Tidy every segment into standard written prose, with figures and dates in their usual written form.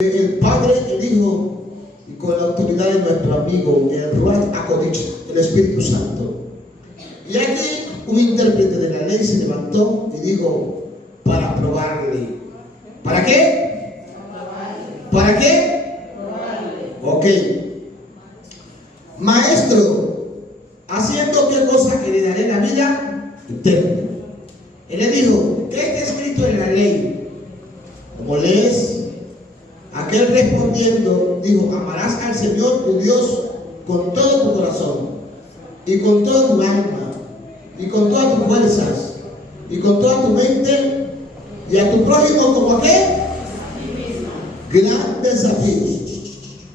El Padre, el Hijo y con la autoridad de nuestro amigo, el Ruach HaKodesh, el Espíritu Santo. Y aquí un intérprete de la ley se levantó y dijo, para probarle. ¿Para qué? ¿Para qué? Ok. Maestro, ¿haciendo qué cosa heredaré la vida eterna? Él le dijo, ¿qué está escrito en la ley? Como lees. Aquel respondiendo dijo, amarás al Señor tu Dios con todo tu corazón y con toda tu alma y con todas tus fuerzas y con toda tu mente y a tu prójimo como a qué. Gran desafío,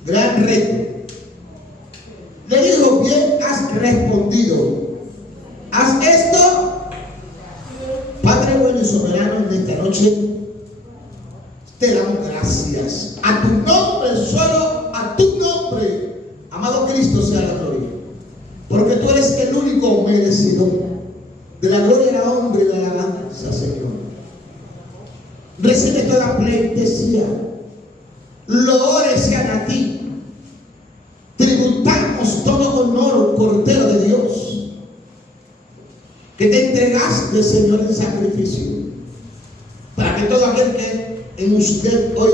gran reto. Le dijo, bien has respondido, haz esto. Padre bueno y soberano, en esta noche te damos gracias. A tu nombre, solo a tu nombre, amado Cristo, sea la gloria. Porque tú eres el único merecido de la gloria, la honra y la alabanza, Señor. Recibe toda pleitesía. Loores sean a ti. Tributamos todo honor, Cordero de Dios, que te entregaste, Señor, en sacrificio, para que todo aquel que en usted hoy,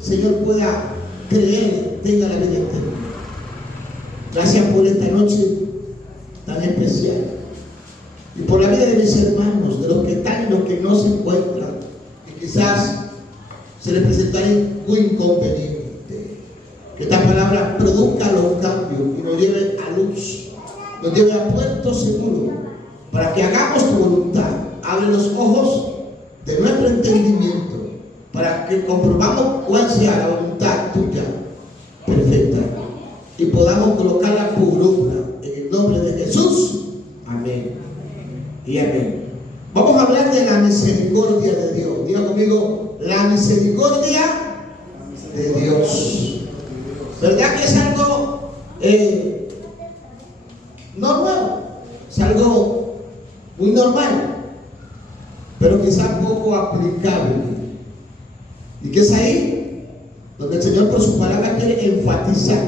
Señor, pueda creer, tenga la vida eterna. Gracias por esta noche tan especial y por la vida de mis hermanos, de los que están y los que no se encuentran, y quizás se les presentará un inconveniente. Que esta palabra produzca los cambios y nos lleve a luz, nos lleve a puerto seguro, para que hagamos tu voluntad. Abre los ojos de nuestro entendimiento, para que comprobamos cuál sea la voluntad tuya perfecta y podamos colocarla por obra en el nombre de Jesús. Amén y amén. Vamos a hablar de la misericordia de Dios. Diga conmigo, la misericordia de Dios. ¿Verdad que es algo no nuevo? Es algo muy normal, pero quizás poco aplicable. Y que es ahí donde el Señor por su palabra quiere enfatizar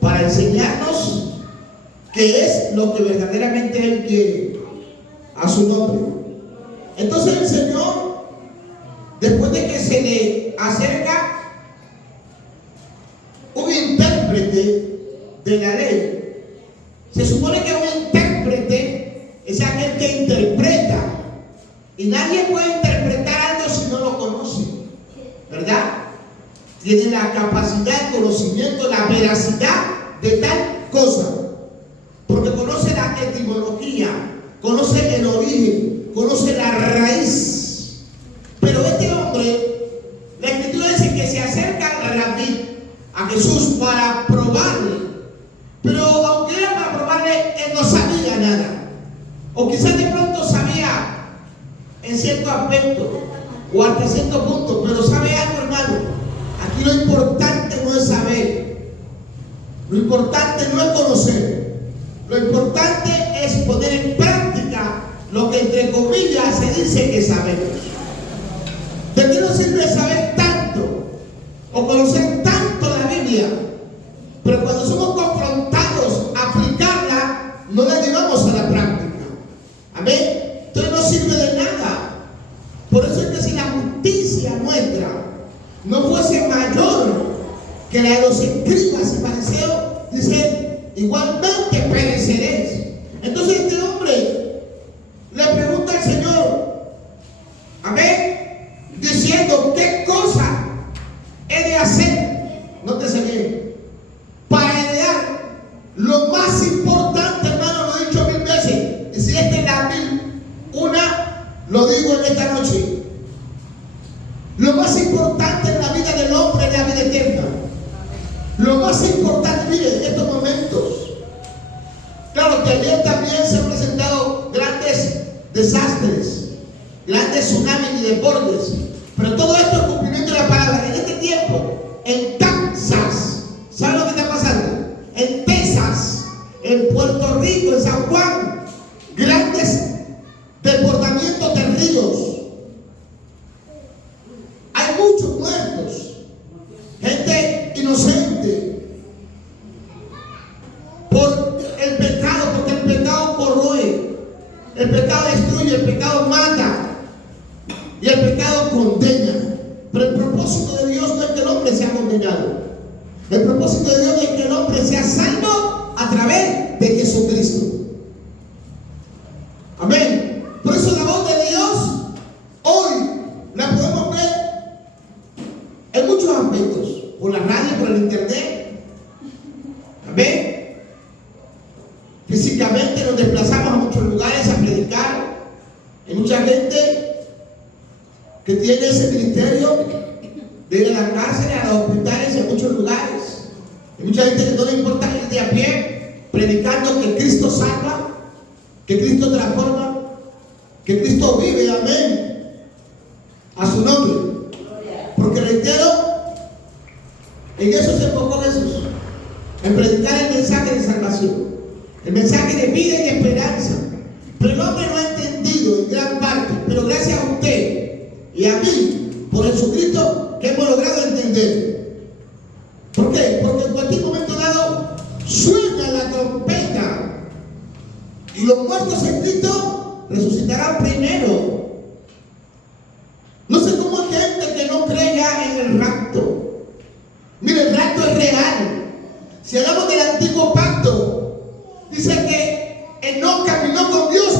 para enseñarnos qué es lo que verdaderamente Él quiere a su nombre. Entonces el Señor, después de que se le acerca un intérprete de la ley, se supone que un intérprete es aquel que interpreta, y nadie puede interpretar algo si no lo conoce, ¿verdad? Tiene la capacidad, el conocimiento, la veracidad de tal cosa, porque conoce la etimología, conoce el origen, conoce la raíz. Pero este hombre, la Escritura dice que se acerca a Rabí, a Jesús, para probarle. Pero aunque era para probarle, él no sabía nada, o quizás de pronto sabía en cierto aspecto o hasta cierto punto, pero sabe algo, hermano. Aquí lo importante no es saber, lo importante no es conocer, lo importante es poner en práctica lo que entre comillas se dice que sabemos. ¿De qué nos sirve saber tanto o conocer tanto la Biblia, pero cuando somos confrontados a aplicarla no la llevamos a la práctica? Amén. Entonces no sirve de nada. Por eso es que si la justicia nuestra no fuese mayor que la de los escribas y fariseos, dice, igualmente pereceréis. Entonces este hombre le pregunta al Señor, amén, diciendo, ¿qué cosa he de hacer? Nótese bien, para heredar lo más importante, hermano, lo he dicho 1000 veces, y si esta es la una, lo digo en esta noche. Lo más importante en la vida del hombre es la vida eterna. Lo más importante, mire, en estos momentos, propósito de Dios no es que el hombre sea condenado. El propósito de Dios es que el hombre sea salvo a través de Jesucristo. Amén. Por eso la voz de Dios hoy la podemos ver en muchos aspectos. Por la radio, por el internet. Amén. Físicamente nos desplazamos a muchos lugares a predicar. Hay mucha gente que tiene ese ministerio de ir a las cárceles, a los hospitales, a muchos lugares. Hay mucha gente que no le importa ir de a pie, predicando que Cristo salva, que Cristo transforma, que Cristo vive, amén, a su nombre. Porque reitero, en eso se enfocó Jesús, en predicar el mensaje de salvación, el mensaje de vida y de esperanza. Pero el hombre no ha entendido en gran parte, pero gracias a usted y a mí, por Jesucristo, que hemos logrado entender. ¿Por qué? Porque en cualquier momento dado suena la trompeta y los muertos en Cristo resucitarán primero. No sé cómo hay gente que no cree ya en el rapto. Mire, el rapto es real. Si hablamos del antiguo pacto, dice que Enoc caminó con Dios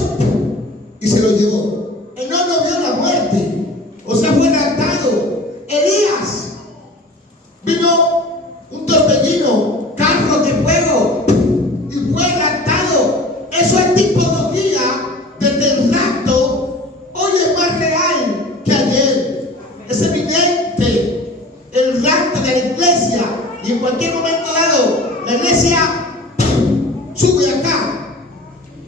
y se lo llevó. Enoc no vio la muerte, o sea, fue raptado. Elías vino un torbellino, carros de fuego, y fue raptado. Eso es tipología de que el rapto hoy es más real que ayer. Es evidente el rapto de la iglesia, y en cualquier momento dado la iglesia sube acá,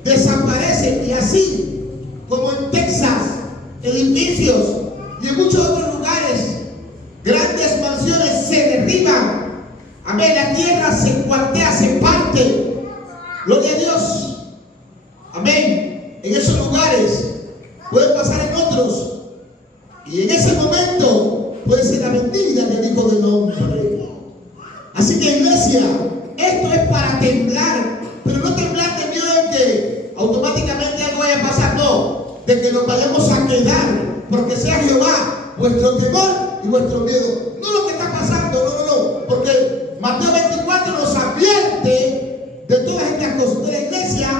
desaparece, y así como en Texas, edificios y en muchos otros lugares, grandes mansiones se derriban. Amén, la tierra se cuartea, se parte. Gloria a Dios. Amén. En esos lugares puede pasar en otros, y en ese momento puede ser la venida del Hijo del Hombre. Así que, iglesia, esto es para temblar, pero no temblar de miedo en que automáticamente algo vaya a pasar, no, de que nos vayamos a quedar, porque sea Jehová vuestro temor y vuestro miedo. No lo que está pasando, no, porque Mateo 24 nos advierte de todas estas cosas. De la iglesia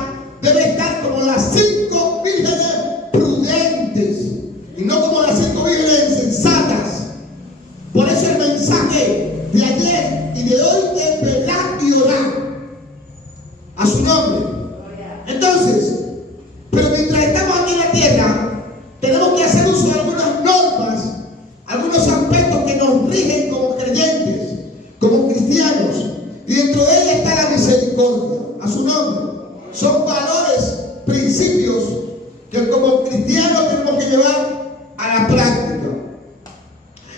debe estar como las 5 vírgenes prudentes y no como las 5 vírgenes insensatas. Por eso el mensaje de ayer y de hoy es velar y orar a su nombre. Entonces, pero mientras estamos aquí en la tierra, tenemos que hacer uso de algunas normas, algunos aspectos que nos rigen como creyentes, como cristianos, y dentro de ella está la misericordia, a su nombre. Son valores, principios que como cristianos tenemos que llevar a la práctica.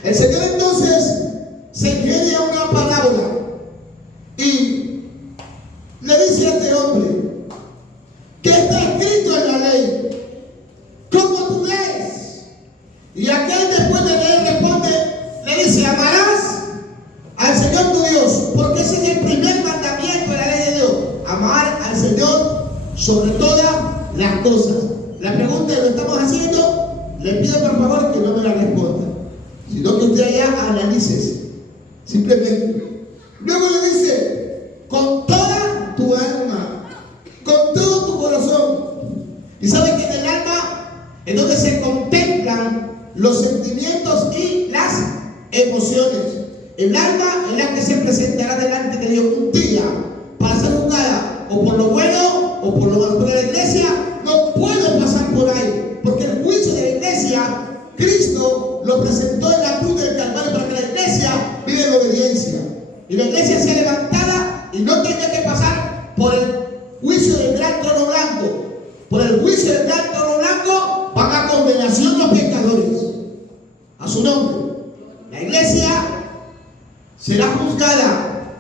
El Señor entonces se ingenia una parábola y le dice a este hombre que está escrito en la ley, ¿cómo tú lees? Y aquel, después de leer, responde, le dice, amarás al Señor tu Dios, porque ese es el primer mandamiento de la ley de Dios, amar al Señor sobre todas las cosas. La pregunta es, ¿lo estamos haciendo? Le pido por favor que no me la responda, sino que usted allá analice simplemente. Luego le dice, con toda tu alma, con todo tu corazón. Y sabe que en el alma es donde se contemplan los sentimientos y las emociones. El alma es la que se presentará delante de Dios un día para ser juzgada o por lo bueno o por lo malo. Pero la iglesia no puede pasar por ahí, porque el juicio de la iglesia, Cristo lo presentó en la cruz del Calvario para que la iglesia viva en obediencia. Y la iglesia sea levantada y no tenga que pasar por el juicio del gran trono blanco. Por el juicio del gran trono blanco van a condenación los pecadores. A su nombre. La iglesia será juzgada,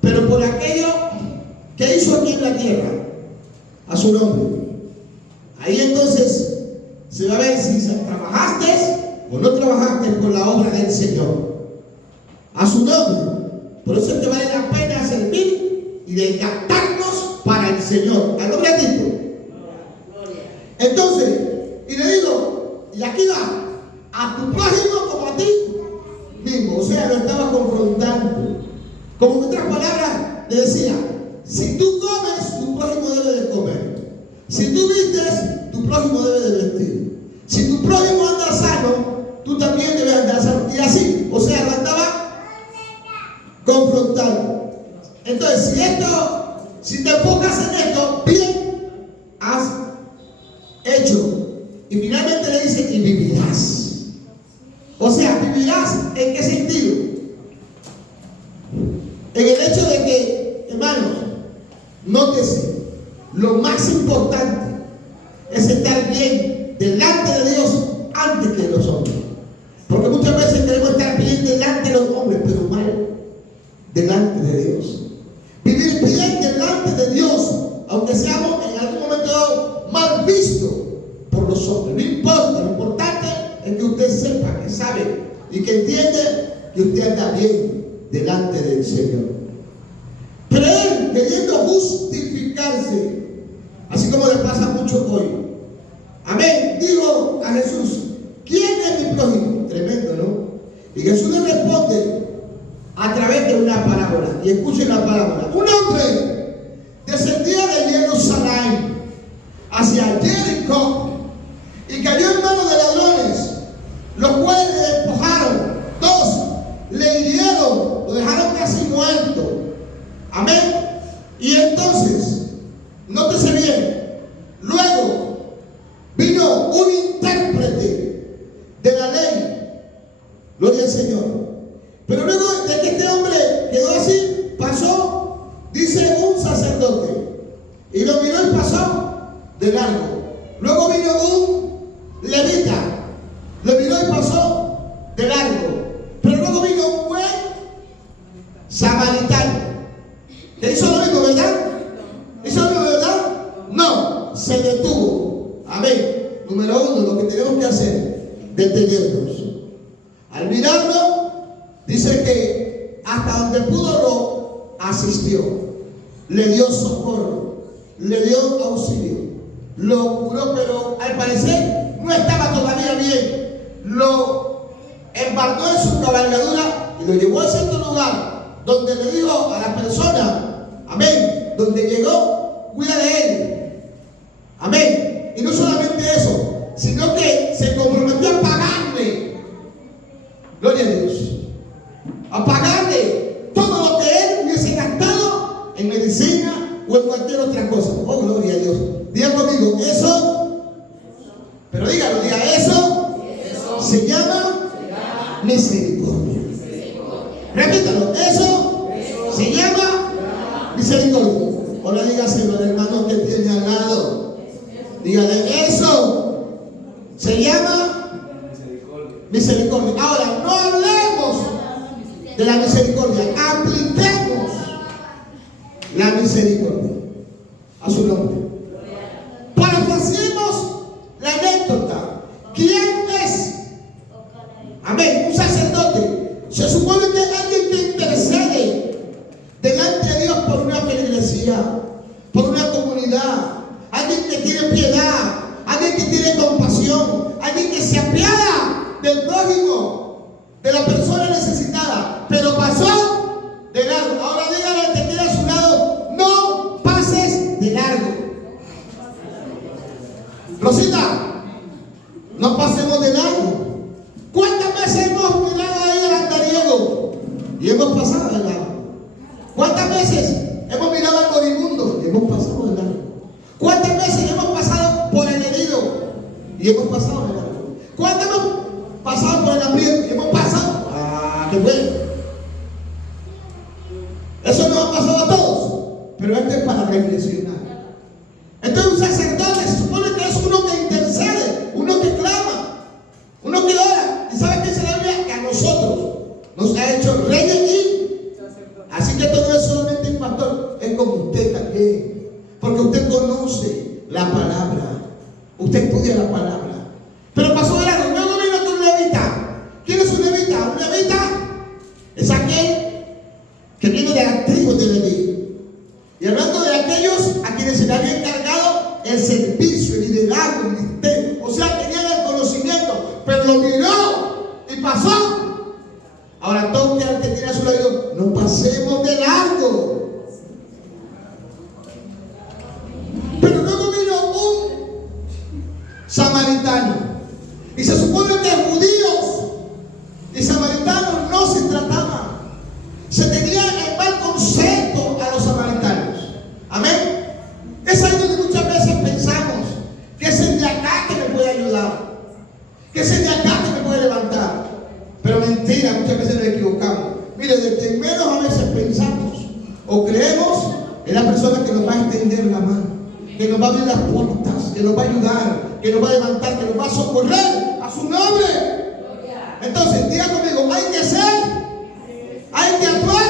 pero por aquello que hizo aquí en la tierra. A su nombre. Ahí entonces se va a ver si trabajaste o no trabajaste por la obra del Señor. A su nombre. Por eso es que vale la pena servir y desgastarnos para el Señor. ¿A nombre de Cristo? Entonces, y le digo, y aquí va, a tu prójimo como a ti que lo estaba confrontando. Como en otras palabras, le decía: si tú comes, tu prójimo debe de comer. Si tú vistes, tu prójimo debe de vestir. Si tu prójimo anda sano, tú también debes andar sano. Y así, o sea, lo andaba confrontando. Entonces, si te enfocas en esto, bien has hecho. Y finalmente le dice: y vivirás. O sea, ¿vivirás en qué sentido? En el hecho de que, hermanos, nótese, lo más importante es estar bien delante de Dios antes que de los hombres. Porque muchas veces queremos estar bien delante de los hombres, pero mal delante de Dios. Vivir bien delante de Dios, aunque seamos en algún momento mal vistos por los hombres. No importa, lo importante es que usted sepa, que sabe y que entiende que usted anda bien delante del Señor. Pero él, queriendo justificarse, así como le pasa mucho hoy, amén, dijo a Jesús: ¿quién es mi prójimo? Tremendo, ¿no? Y Jesús le responde a través de una parábola. Y escuchen la parábola. Un hombre descendía de Jerusalén hacia Jericó y cayó en manos de ladrones, los cuales le despojaron, dos le hirieron, lo dejaron casi muerto. Amén. Y entonces, nótese bien, luego vino un intérprete de la ley, gloria al Señor. Pero luego de que este hombre quedó así, pasó, dice, un sacerdote, y lo miró y pasó de largo. Luego vino un levita, lo miró y pasó de largo. Pero luego vino un buen samaritano, que hizo lo mismo, ¿verdad? ¿Hizo lo mismo, verdad? No, se detuvo. Amén. Número uno, lo que tenemos que hacer, detenernos. Al mirarlo, dice que hasta donde pudo lo asistió, le dio socorro, le dio auxilio, lo curó, pero al parecer no estaba todavía bien. Lo embarcó en su cabalgadura y lo llevó a cierto lugar donde le dijo a la persona, amén, donde llegó, cuida de él, amén. Y no solamente eso, sino que se comprometió a pagarle, gloria a Dios, a pagarle todo lo que él hubiese gastado en medicina o en cualquier otra cosa. Oh, gloria a Dios. Diga conmigo, eso, pero dígalo, diga, eso se llama misericordia. Repítalo, eso se llama misericordia. Ahora dígaselo al hermano que tiene al lado. Dígale, eso se llama misericordia. Ahora, no hablemos de la misericordia, apliquemos la misericordia a su nombre. Parafraseemos la anécdota. ¿Quién es? Amén, un sacerdote. Se supone que es alguien que intercede delante de Dios por una feligresía, por una comunidad, alguien que tiene piedad, alguien que tiene compasión, alguien que se apiada del prójimo, de la persona necesitada, pero pasó de largo. Ahora dígale al que tiene a su lado, no pases de largo. Rosita, no pasemos de largo. ¿Cuántas veces hemos mirado ahí al andariego y hemos pasado de largo? ¿Cuántas veces hemos mirado al moribundo y hemos pasado de largo? ¿Cuántas veces hemos pasado por el herido y hemos pasado de largo? ¿Cuántas hemos pasado por el hambriento y hemos pasado? ¡Ah, qué bueno! Eso nos ha pasado a todos, pero esto es para reflexionar. Entonces un sacerdote se supone que es uno que intercede, uno que clama, uno que ora. ¿Y sabe qué dice la Biblia? Que a nosotros nos ha hecho reyes y así que esto no es solamente un pastor, es como usted también, porque usted conoce la palabra, usted estudia la palabra. Pero pasó de largo. Luego vino con un levita. ¿Quién es un levita? Un levita es aquel que viene de la tribu de Leví. Y hablando de aquellos a quienes se le había encargado el servicio, el liderazgo, el ministerio, o sea, tenían el conocimiento, pero lo miró y pasó. Ahora toque pasemos de largo. Pero luego vino un samaritano. Y se supone que judíos y samaritanos no se trataban. Se tenía en mal concepto a los samaritanos. Amén. Es ahí donde muchas veces pensamos que es el de acá que me puede ayudar, que es el de acá que me puede levantar. Pero mentira, muchas veces nos equivocamos. Mire, de que menos a veces pensamos o creemos es la persona que nos va a extender la mano, que nos va a abrir las puertas, que nos va a ayudar, que nos va a levantar, que nos va a socorrer a su nombre. Entonces, diga conmigo, hay que ser, hay que actuar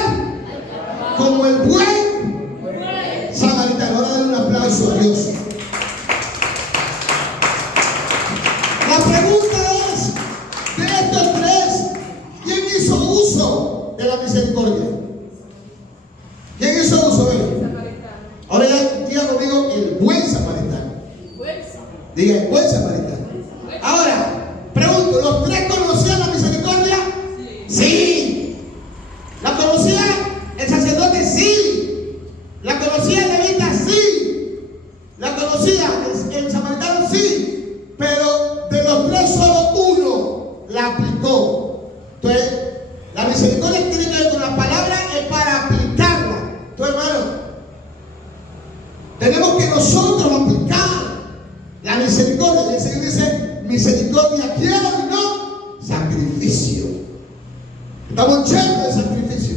como el buen samaritano. Ahora denle un aplauso a Dios. La pregunta es, de estos tres, ¿quién hizo uso de la misericordia? ¿Quién hizo uso de él? Ahora ya diga conmigo, el buen samaritano. Diga, el buen samaritano. Ahora, pregunto, ¿los tres conocían la misericordia? Sí. ¿La conocía el sacerdote? Sí. ¿La conocía el levita? Sí. ¿La conocía el samaritano? Sí. Pero de los tres solo uno la aplicó. Entonces, la misericordia tiene que ver con la palabra, es para aplicarla. Entonces, hermano, tenemos que nosotros aplicar la misericordia. El Señor dice, misericordia quiero y no sacrificio. Estamos llenos de sacrificio,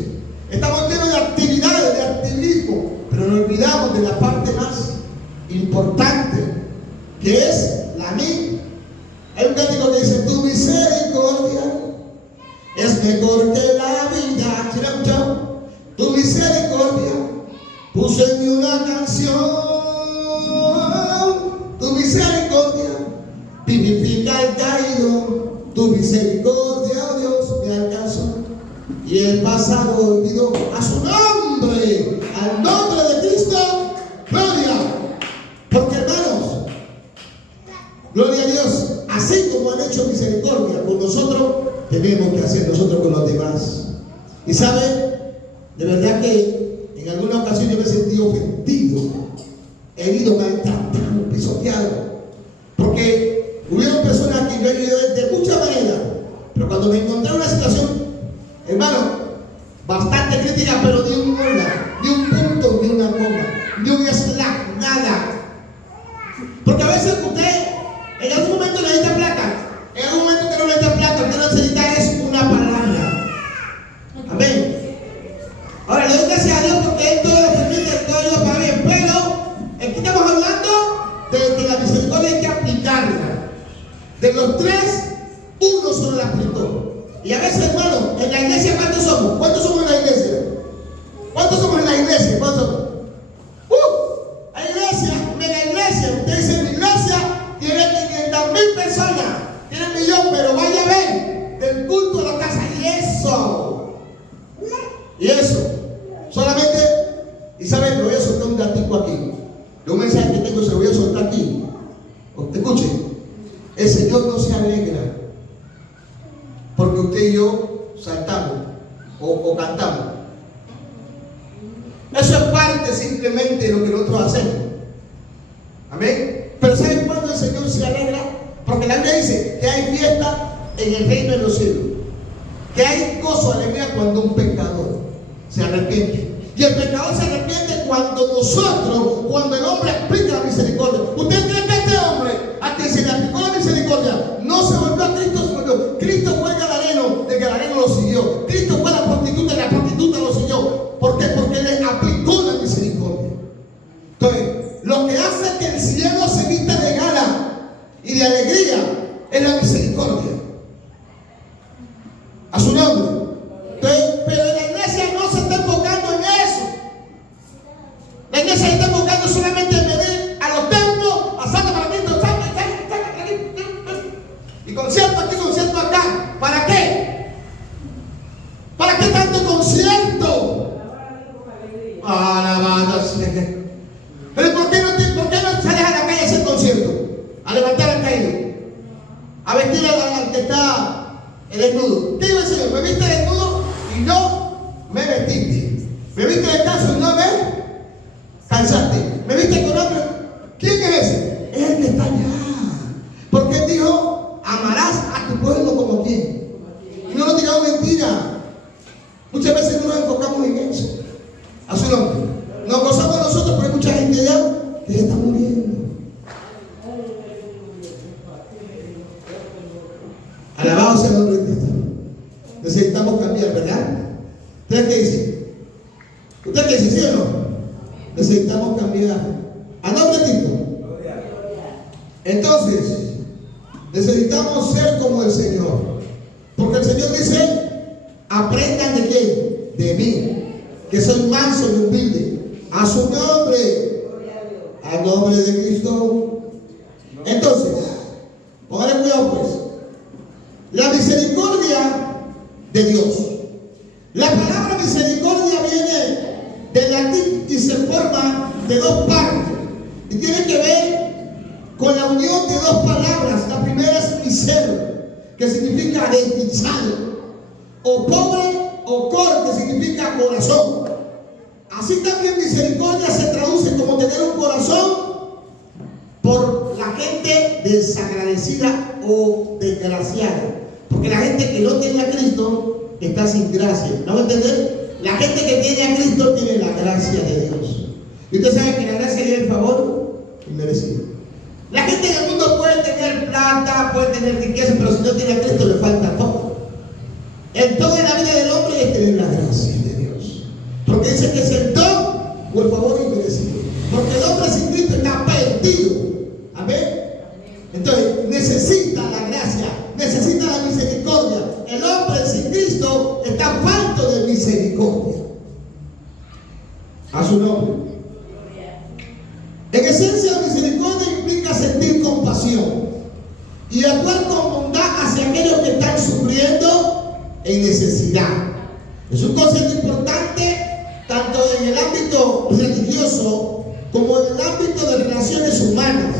estamos llenos de actividades, de activismo, pero nos olvidamos de la parte más importante, que es la mía. Hay un cántico que dice, tu misericordia es mejor que la vida. ¿Sí lo han escuchado? Tu misericordia puso en mí una canción. Tu misericordia vivifica el caído. Tu misericordia, oh Dios, me alcanzó. Y el pasado olvidó. A su nombre, al nombre de Cristo, gloria. Porque, hermanos, gloria a Dios, así como han hecho misericordia con nosotros, tenemos que hacer nosotros con los demás. Y sabe, de verdad que en alguna ocasión yo me sentí ofendido, herido, maltratado, pisoteado, porque hubieron personas que yo he ayudado de muchas maneras, pero cuando me encontré en una situación, hermano, bastante crítica, pero ni un hola, ni un punto, ni una coma, ni un slack, nada. Porque a veces usted en algún momento necesita plata, en algún momento que no necesita plata, lo que necesita es una palabra. Amén. Ahora le doy gracias a Dios porque Él todo lo permite, todo ayuda para bien. Pero aquí estamos hablando de que la misericordia hay que aplicarla. De los tres, uno solo la aplicó. Y a veces, hermano, en la iglesia, ¿cuántos somos? ¿Cuántos somos en la iglesia? ¿Cuántos somos en la iglesia? ¿Cuántos somos? Hay iglesia, mega iglesia. Usted dice, mi iglesia tiene 500,000 personas, tiene 1,000,000, pero vaya a ver del culto a la casa. Y eso, solamente, y saben, lo voy a soltar un datico aquí. De un mensaje que tengo, se lo voy a soltar aquí. Escuchen, el Señor no se alegra porque usted y yo saltamos o cantamos. Eso es parte simplemente de lo que nosotros hacemos. Amén. Pero ¿saben cuándo el Señor se alegra? Porque la Biblia dice que hay fiesta en el reino de los cielos, que hay gozo, alegría cuando un pecador se arrepiente. Y el pecador se arrepiente cuando el hombre aplica la misericordia. ¿Usted cree que este hombre, a quien se le aplicó la misericordia, no se volvió a Cristo? Se volvió. Cristo fue el gadareno, el gadareno lo siguió. Cristo fue la prostituta y la prostituta lo siguió. ¿Por qué? Porque le aplicó la misericordia. Entonces, lo que hace que el cielo se vista de gala y de alegría es la misericordia. A su nombre. Entonces, pero la iglesia no se está enfocando en eso. La iglesia se está enfocando solamente en venir a los templos, a Santo Parlamento, y concierto aquí, concierto acá. ¿Para qué? ¿Para qué tanto concierto? Pero ¿por qué no sales a la calle a hacer concierto? A levantar al caído, a vestir al que está desnudo. ¿Qué iba a decir? Me viste desnudo y no me vestiste. Me viste descalzo y no me cansaste. Me viste con hambre. ¿Quién es ese? Es el que está allá. Porque él dijo, amarás a tu pueblo como quien. Y no nos digamos mentira. Muchas veces no nos enfocamos en eso. A su nombre. Nos gozamos nosotros, pero hay mucha gente allá que se está muriendo. Alabado sea el nombre de Cristo. Necesitamos cambiar, ¿verdad? ¿Usted qué dice? ¿Usted qué dice, sí o no? Necesitamos cambiar. ¿A nombre de Cristo? Entonces, necesitamos ser como el Señor. Porque el Señor dice, aprendan de quién, de mí, que soy manso y humilde. A su nombre, al nombre de Cristo. Entonces, pónganle cuidado pues. La misericordia de Dios. La palabra misericordia viene del latín y se forma de dos partes. Y tiene que ver con la unión de dos palabras. La primera es miser, que significa desdichado, o pobre, o cor, que significa corazón. Así también misericordia se traduce como tener un corazón por la gente desagradecida o desgraciada. Porque la gente que no tiene a Cristo está sin gracia. ¿No va a entender? La gente que tiene a Cristo tiene la gracia de Dios. Y usted sabe que la gracia es el favor inmerecido. La gente en el mundo puede tener plata, puede tener riqueza, pero si no tiene a Cristo le falta todo. El todo en la vida del hombre es tener la gracia de Dios. Porque dice que es el don o el favor inmerecido. Porque el hombre sin Cristo está perdido. Amén. Entonces necesita la gracia, necesita la misericordia. El hombre sin Cristo está falto de misericordia. A su nombre. En esencia, la misericordia implica sentir compasión y actuar con bondad hacia aquellos que están sufriendo en necesidad. Es un concepto importante tanto en el ámbito religioso como en el ámbito de relaciones humanas,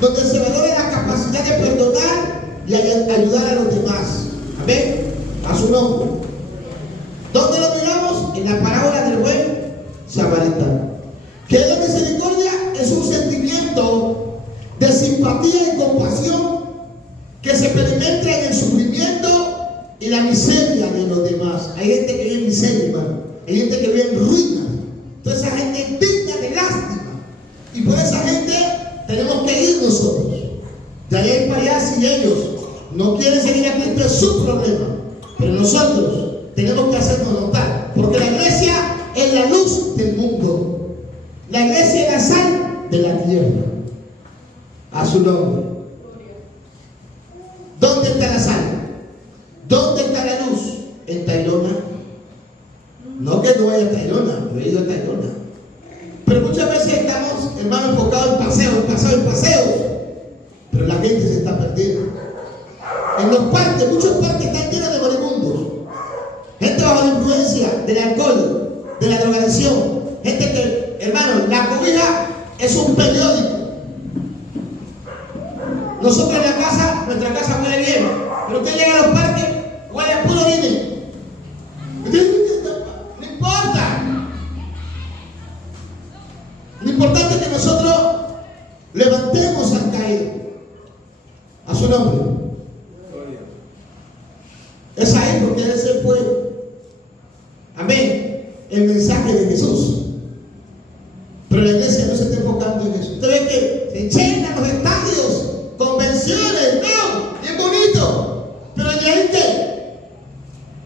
donde se valora la capacidad de perdonar y ayudar a los demás. Amén. A su nombre. ¿Dónde lo miramos? En la parábola del buen samaritano. Que la misericordia es un sentimiento de simpatía y compasión que se experimenta en el sufrimiento y la miseria de los demás. Hay gente que vive en miseria, hermano. Hay gente que vive en ruina. Entonces esa gente es digna de lástima. Y por esa gente tenemos que ir nosotros. De ahí para allá, si ellos no quieren seguir a Cristo, es su problema. Pero nosotros tenemos que hacernos notar. Porque la iglesia es la luz del mundo. La iglesia es la sal de la tierra. A su nombre. ¿Dónde está la sal? ¿Dónde está la luz? En Tayrona. No que no vaya a Tayrona, yo he ido a Tayrona. Pero muchas veces estamos, hermanos, enfocados en paseos. Pero la gente se está perdiendo. En los parques, muchos parques están llenos de moribundos. Gente bajo la influencia del alcohol, de la drogadicción. Gente que, hermano, la cobija es un periódico. Nosotros en la casa, nuestra casa huele bien. Pero usted llega a los parques, huele a puro orine. No importa. Lo importante es que nosotros levantemos al caído. A su nombre. Es ahí porque Él se fue. Amén. El mensaje de Jesús. Pero la iglesia no se está enfocando en eso. Usted ve que se llenan los estadios, convenciones, no, bien bonito. Pero ¿y ahí qué?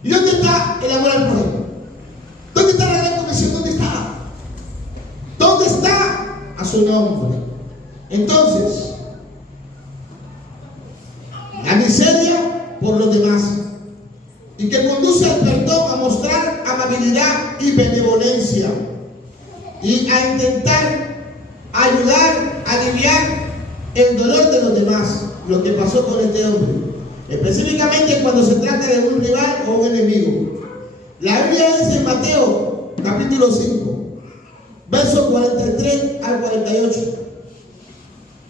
¿Y dónde está el amor al prójimo? ¿Dónde está la gran comisión? ¿Dónde está? ¿Dónde está? A su nombre. Entonces, la miseria por los demás, y que conduce al perdón, a mostrar amabilidad y benevolencia, y a intentar ayudar, aliviar el dolor de los demás, lo que pasó con este hombre, específicamente cuando se trata de un rival o un enemigo. La Biblia dice en Mateo capítulo 5, versos 43 al 48.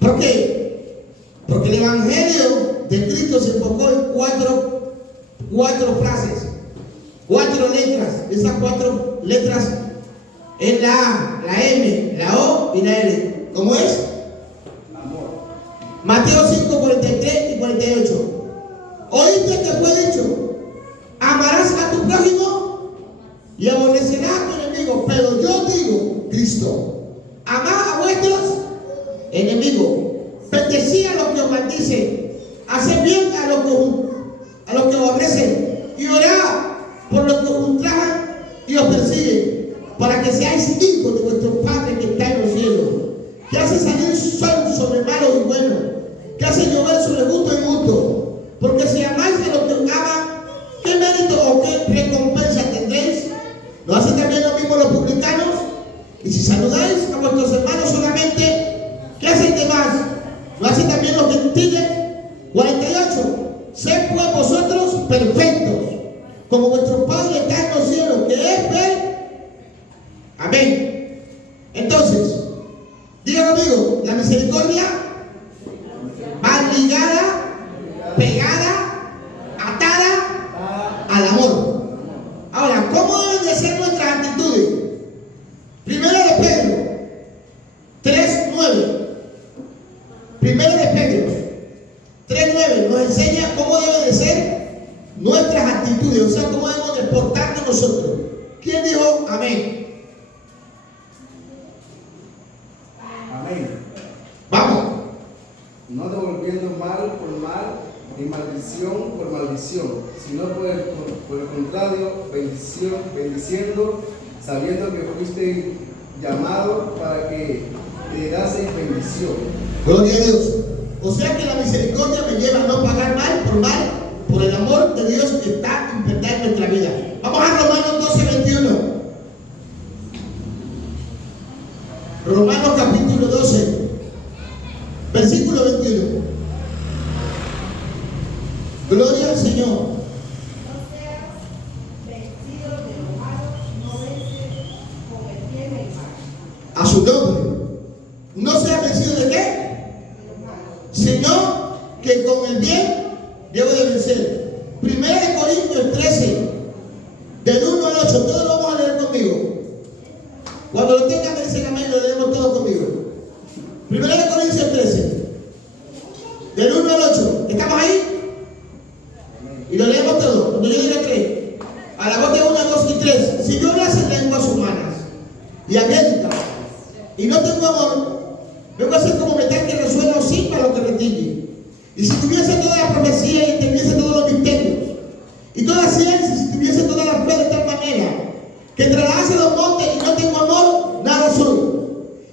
¿Por qué? Porque el evangelio de Cristo se enfocó en cuatro frases, 4 letras. Esas 4 letras Es la A, la M, la O y la L. ¿Cómo es? Amor. Mateo 5, 43 y 48. Oíste que fue dicho: amarás a tu prójimo y aborrecerás a tu enemigo. Pero yo digo, Cristo, amad a vuestros enemigos, bendecid a los que os maldicen, haced bien a los que os aborrecen, y orad por los que os ultrajan y os persiguen, para que seáis hijos de vuestro Padre que está en los cielos, que hace salir sol sobre malos y buenos, que hace llover sobre justos y injustos. Porque si amáis a los que os aman, ¿qué mérito o qué recompensa tendréis? ¿No hacen también lo mismo los publicanos? Y si saludáis a vuestros hermanos solamente, ¿qué hacen de más? ¿No hacen también los gentiles? 48. Sed pues vosotros perfectos, como vuestro Padre está en los cielos, que es ver. Amén. Entonces, diga conmigo, la misericordia va ligada, pegada, atada al amor. Ahora, ¿cómo deben de ser nuestras actitudes? Primero de Pedro 3:9. Primero de Pedro 3:9 nos enseña cómo deben de ser nuestras actitudes, o sea, cómo debemos de portarnos nosotros. ¿Quién dijo amén? Amén. Vamos. No devolviendo mal por mal, ni maldición por maldición, sino por el contrario, bendiciendo, sabiendo que fuiste llamado para que heredaseis bendición. Gloria a Dios. O sea que la misericordia me lleva a no pagar mal, por el amor de Dios que está implantado en nuestra vida. Vamos a Romanos 12:21. Romanos capítulo 12, versículo 21. Gloria al Señor. No seas vencido de lo malo, no vences con el bien el mal. A su nombre. No sea vencido de qué, De lo malo. sino que con el bien debo de vencer. Primera de Corintios 13, del 1 al 8. Todos lo vamos a leer conmigo. Cuando lo tengan, me dicen amén, lo leemos todo conmigo. Primera de Corintios 13, del 1 al 8. ¿Estamos ahí? Y lo leemos todo. Cuando yo diga 3, a la voz de 1, 2 y 3. Si yo hablase en lenguas humanas y angélicas y no tengo amor, vengo a ser como metal que resuena o símbolo que retiñe. Y si tuviese toda la profecía y entendiese todos los misterios y toda la ciencia, y si tuviese toda la fe de tal manera que trasladase los montes y no tengo amor, nada soy.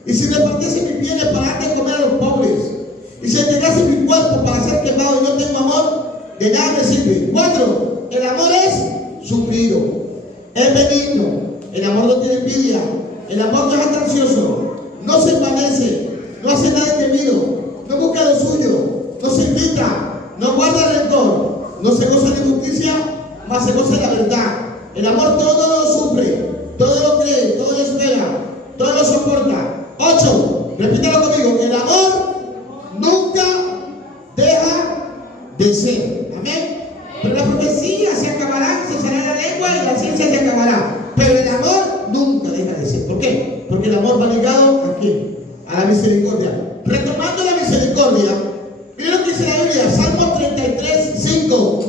Y si repartiese mis bienes para dar de comer a los pobres, y si entregase mi cuerpo para ser quemado y no tengo amor, de nada me sirve. 4. El amor es sufrido, es benigno, el amor no tiene envidia, el amor no es ansioso, no se envanece, no hace nada indebido, no busca lo suyo, no se irrita, no guarda rencor, no se goza de justicia, mas se goza de la verdad. El amor todo lo sufre, todo lo cree, todo lo espera, todo lo soporta. 8. Repítelo conmigo. El amor nunca deja de ser. Amén. Pero la profecía se acabará, se cesará la lengua y la ciencia se acabará. Pero el amor nunca deja de ser. ¿Por qué? Porque el amor va ligado ¿a quién? A la misericordia. Retomando la misericordia, miren lo que dice la Biblia, Salmo 33:5.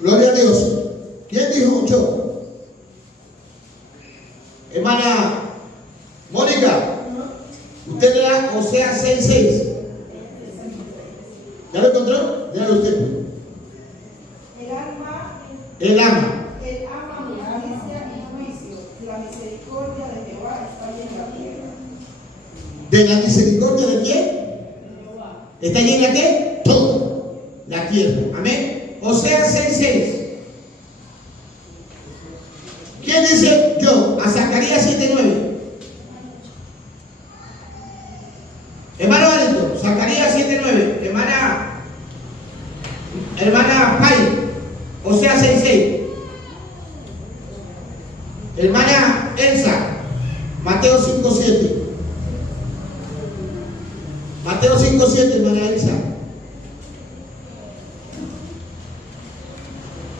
Gloria a Dios. ¿Quién dijo yo? Hermana Mónica, usted le da Oseas 6:6. ¿Ya lo encontró? Ya lo usted. El Él alma ama. justicia y juicio, y la misericordia de Jehová está llena la tierra. ¿De la misericordia de quién? ¿Está llena qué? Todo. La tierra. Amén. Oseas 6:6. ¿Quién dice yo? A Zacarías 7:9. Hermano Alento, Zacarías 7:9. Hermana Pai, Oseas 6:6. Hermana Elsa, Mateo 5:7. Mateo 5:7, hermana Elsa.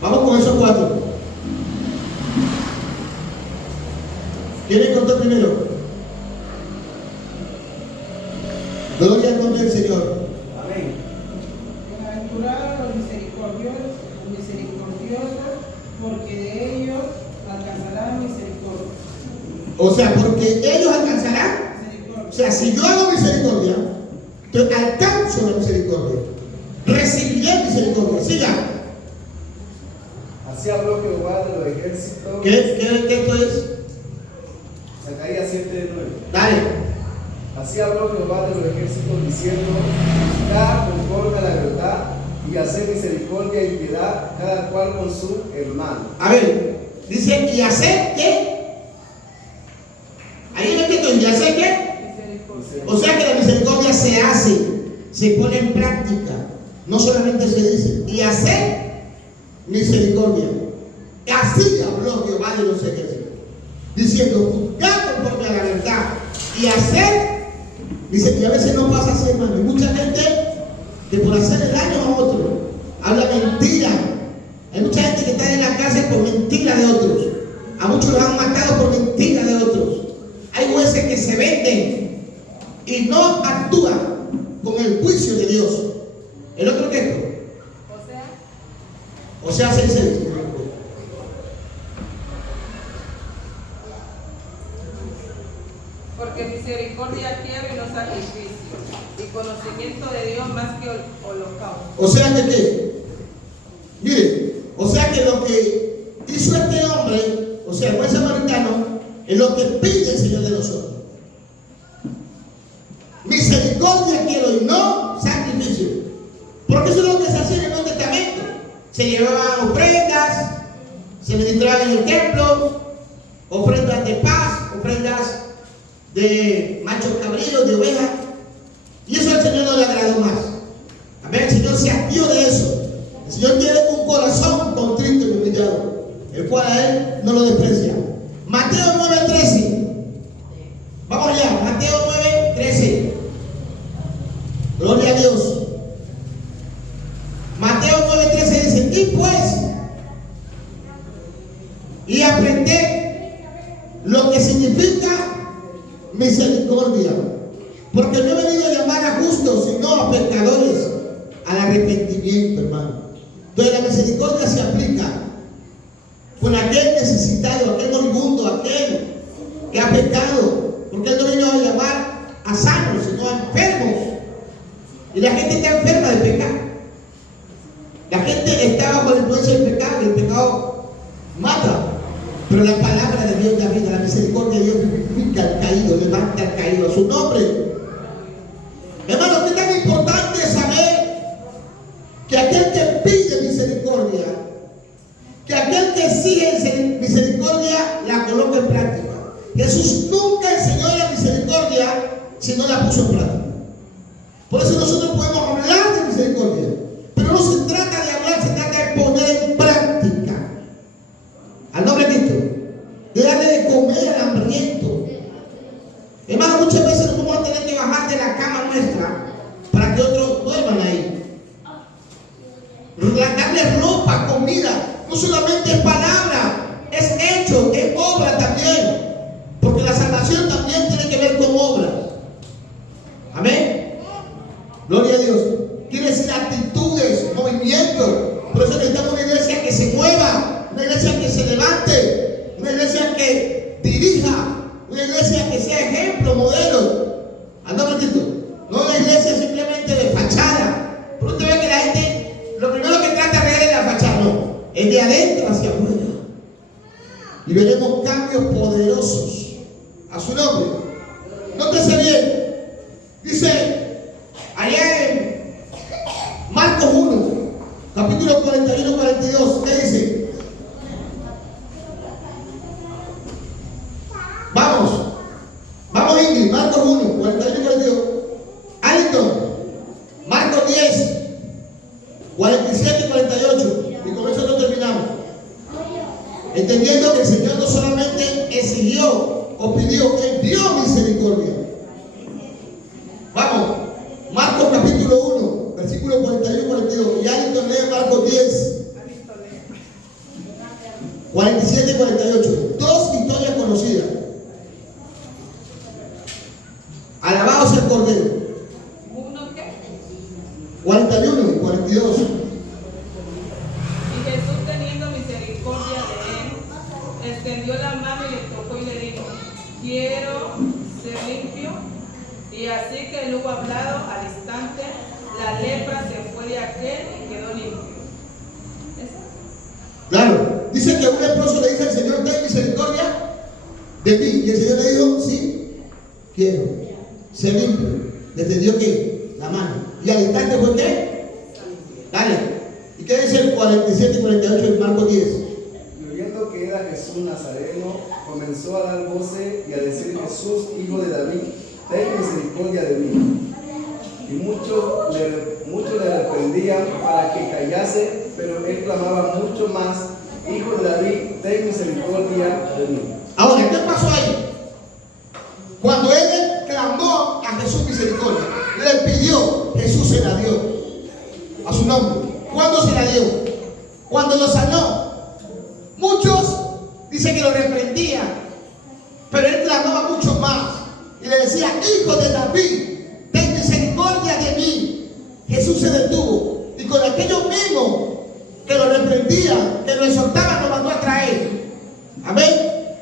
Vamos con esos 4. ¿Quién le contó primero? Gloria al nombre del Señor. Amén. Bienaventurados los misericordiosos, porque de ellos alcanzarán misericordia. O sea, porque ellos alcanzarán. O sea, si yo hago misericordia, yo alcanzo la misericordia. Recibiré misericordia. Siga. Así habló Jehová de los ejércitos. ¿Qué texto es? Zacarías 7:9. Dale. Así habló Jehová de los ejércitos diciendo: da conforme a la verdad y hacer misericordia y piedad cada cual con su hermano. A ver, dice, ¿y hacer qué? Ahí en el texto, ¿y hacer qué? O sea que la misericordia se hace, se pone en práctica, no solamente se dice. Y hacer misericordia. Así habló Jehová de los ejércitos, diciendo, juzgar conforme a la verdad y hacer. Dice que a veces no pasa así, hermano. Hay mucha gente que por hacer el daño a otro habla mentira. Hay mucha gente que está en la cárcel por mentira de otros. A muchos los han matado por mentira de otros. Hay jueces que se venden y no actúan con el juicio de Dios. El otro texto. O sea, se dice. Porque misericordia quiero y no sacrificio, y conocimiento de Dios más que holocausto. O sea que qué. Mire, o sea que lo que hizo este hombre, o sea, el buen samaritano, es lo que pide el Señor de nosotros. Misericordia quiero y no sacrificio. Porque eso es lo que se hacía en el Nuevo Testamento. Se llevaban ofrendas, se ministraban en el templo, ofrendas de paz, ofrendas de machos cabríos, de ovejas. Y eso al Señor no le agradó más. Amén. El Señor se apió de eso. El Señor tiene un corazón contrito y humillado, el cual a Él no lo desprecia. Mateo 9:13. Vamos allá, Mateo 9:13. Gloria a Dios. Mateo 9:13 dice, y pues, y aprended lo que significa misericordia, porque no he venido a llamar a justos, sino a pecadores al arrepentimiento, hermano. Entonces la misericordia se aplica con aquel necesitado, aquel moribundo, aquel que ha pecado, porque Él no vino a llamar a sanos, sino a enfermos. Y la gente está enferma de pecado. La gente está bajo la influencia del pecado, y el pecado mata. Pero la palabra de Dios da vida, la misericordia de Dios vivifica al caído, levanta al caído a su nombre. Hermano, ¿qué tan importante es saber que aquel que pide misericordia, que aquel que exige misericordia, la coloca en práctica? Jesús nunca enseñó la misericordia si no la puso en práctica. Por eso nosotros podemos hablar de misericordia, pero no se trata de hablar, se trata de poner en práctica. Al nombre de Cristo, de darle de comer al hambriento. Hermano, muchas veces nos vamos a tener que bajar de la cama nuestra para que otros duerman ahí. Darle ropa, comida, no solamente es palabra, es hecho, es obra también. Porque la salvación también tiene que ver con obras. Amén. Gloria a Dios. Quiere decir actitudes, movimientos. Por eso necesitamos una iglesia que se mueva, una iglesia que se levante, una iglesia que dirija, una iglesia que sea ejemplo, modelo. Anda un poquito. No una iglesia simplemente de fachada. Por usted ve que la gente, lo primero que trata de ver es la fachada, no, es de adentro hacia afuera. Y veremos cambios poderosos a su nombre. Nótese bien. Dice allá en Marcos 1, capítulo 41-42, ¿qué dice? Vamos Ingrid, Marcos 1, 41-42. Alton, Marcos 10, 47-48. Y con eso no terminamos. Entendiendo que el Señor no solamente exigió o pidió, Él dio misericordia. Vamos, Marcos capítulo 1, versículo 41-42. Y Alton lee Marcos 10, 47-48. Dos historias conocidas. dio la mano y le tocó y le dijo: quiero ser limpio. Y así que él hubo hablado, al instante la lepra se fue de aquel y quedó limpio. ¿Eso? Claro, dice que un leproso le dice al Señor: ten misericordia de mí. Y el Señor le dijo: sí, quiero ser limpio. Le tendió que la mano. Y al instante fue ¿qué? Dale. ¿Y qué dice el 47 y 48 de Marcos 10? Y oyendo que era Jesús Nazareno, comenzó a dar voces y a decir: Jesús, hijo de David, ten misericordia de mí. Y muchos le reprendían para que callase, pero él clamaba mucho más: Hijo de David, ten misericordia de mí. Ahora, ¿qué pasó ahí? Cuando él clamó a Jesús misericordia, le pidió, Jesús se la dio a su nombre. ¿Cuándo se la dio? Cuando lo sanó. Muchos dicen que lo reprendían, pero él clamaba mucho más y le decía: hijo de David, ten misericordia de mí. Jesús se detuvo y con aquellos mismos que lo reprendían, que lo exhortaban, lo mandó a traer. Amén.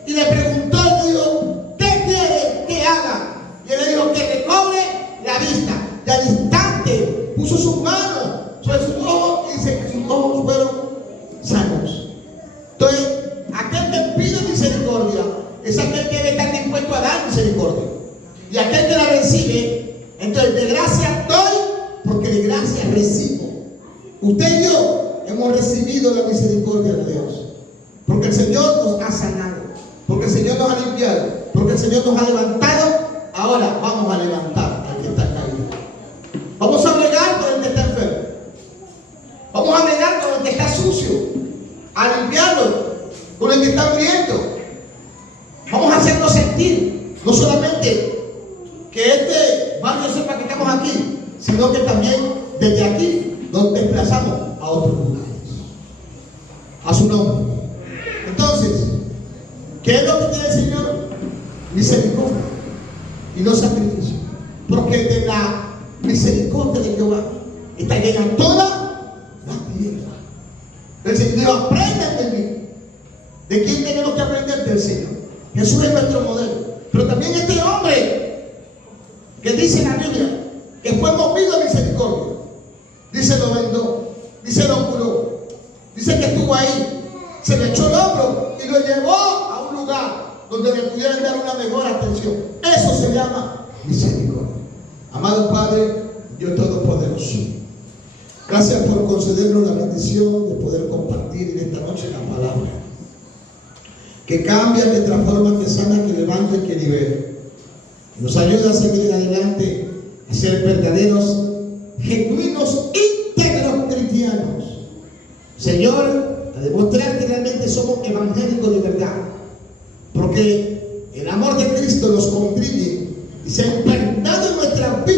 Y le preguntó, le dijo: ¿qué quiere que haga? Y él le dijo: que recobre la vista. Y al instante puso sus manos sobre sus ojos y dice que sus ojos fueron sanos. Entonces, aquel que pide misericordia es aquel que debe estar dispuesto a dar misericordia. Y aquel que la recibe, entonces de gracia doy, porque de gracia recibo. Usted y yo hemos recibido la misericordia de Dios, porque el Señor nos ha sanado, porque el Señor nos ha limpiado, porque el Señor nos ha levantado. Ahora vamos a levantar al que está caído. Vamos a bregar por el que está enfermo. Vamos a bregar con el que está sucio, a limpiarlo, con el que está hambriento. Vamos a hacernos sentir, no solamente que este barrio sepa que estamos aquí, sino que también desde aquí nos desplazamos a otros lugares. A su nombre. Entonces, ¿qué es lo que quiere el Señor? Misericordia y no sacrificio. Porque de la misericordia de Jehová está llena toda la tierra. El Señor dijo: aprendan de mí. ¿De quién tenemos que aprender? Del Señor. Jesús es nuestro modelo. Pero también este hombre que dice en la Biblia que fue movido a misericordia, dice lo vendó, dice lo curó, dice que estuvo ahí, se le echó el hombro y lo llevó a un lugar donde le pudieran dar una mejor atención. Eso se llama misericordia. Amado Padre, Dios Todopoderoso, gracias por concedernos la bendición de poder compartir en esta noche la palabra, que cambia, que transforma, que sana, que levanta y que libera. Nos ayuda a seguir adelante, a ser verdaderos, genuinos, íntegros cristianos. Señor, a demostrar que realmente somos evangélicos de verdad, porque el amor de Cristo nos contribuye y se ha imperdido